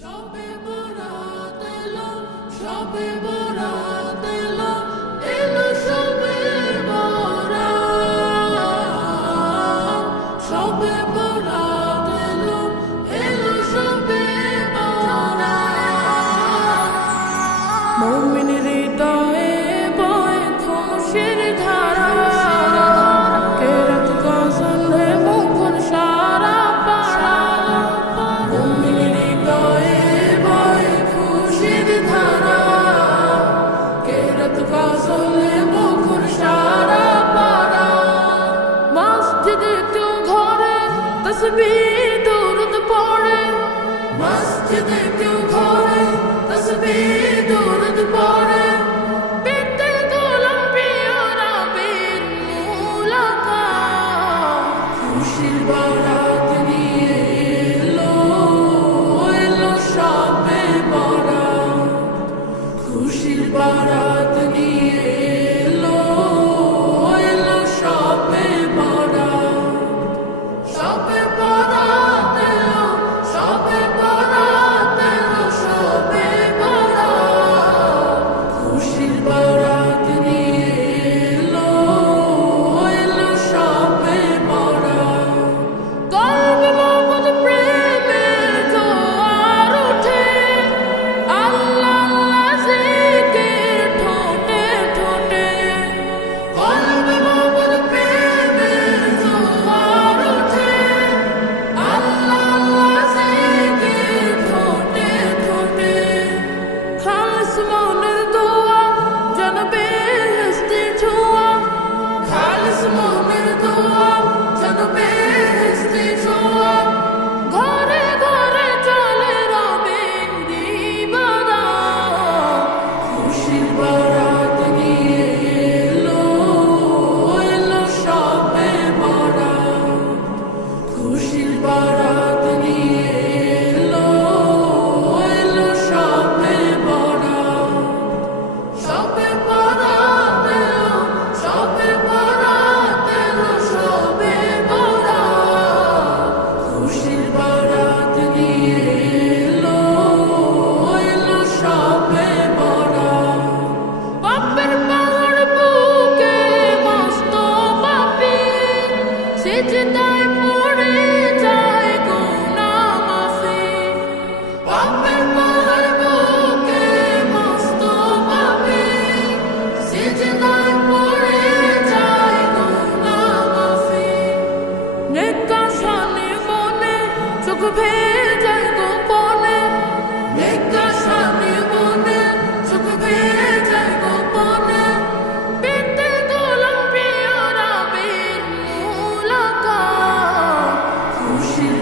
সবে বরাত এলো, সবে বরাত এলো, এলো সবে বরাত। সবে বরাত এলো, এলো সবে বরাত। মুমিন হৃদয়ে বয় খুশির ধারা, কেরাত গজল হে মুখর সারা পাড়া। মুমিন হৃদয়ে বয় খুশির ধারা, কেরাত গজল হে মুখর সারা পাড়া। মসজিদে কেউ ঘরে তসবিহ দুরূদ পড়ে, মসজিদে কেউ ঘরে তসবিহ দুরূদ পড়ে। পেতে গোলাম প্রিয় নবীর মুলাকাত, খুশির বারাত নিয়ে এলো, এলো সবে বরাত। খুশির বারাত নিয়ে এলো, এলো সবে বরাত। সবে বরাত এলো, সবে বরাত এলো, সবে বরাত। খুশির বারাত নিয়ে এলো, এলো সবে বরাত। কলবে মহম্মদ প্রেমের জোয়ার ওঠে, আল্লাহ আল্লাহ জিকির ঠোঁটে ঠোঁটে। কলবে মহম্মদ প্রেমের জোয়ার ওঠে, আল্লাহ আল্লাহ জিকির ঠোঁটে ঠোঁটে। খালিস মনের দোয়া যেন বেহেশতে ছোঁয়া, খালিস মনের দোয়া যেন বেহেশতে ছোঁয়া। ঘরে ঘরে চলে রবের ইবাদত, খুশির বারাত নিয়ে এলো, এলো সবে বরাত। খুশির বারাত নিয়ে এলো, এলো সবে বরাত। সবে বরাত এলো, সবে বরাত এলো, সবে বরাত। খুশির বারাত নিয়ে এলো, এলো সবে বরাত। পাপের পাহাড় বুকে মস্ত পাপী, সিজদায় পড়ে যায় গুনাহ মাফি। পাপের পাহাড় বুকে মস্ত পাপী, সিজদায় পড়ে যায় গুনাহ মাফি। নেকাশানি মনে চোখ ভেজায় গোপনে, নেকাশানি মনে চোখ ভেজায় গোপনে। পেতে গোলাম প্রিয় নবীর মুলাকাত, খুশির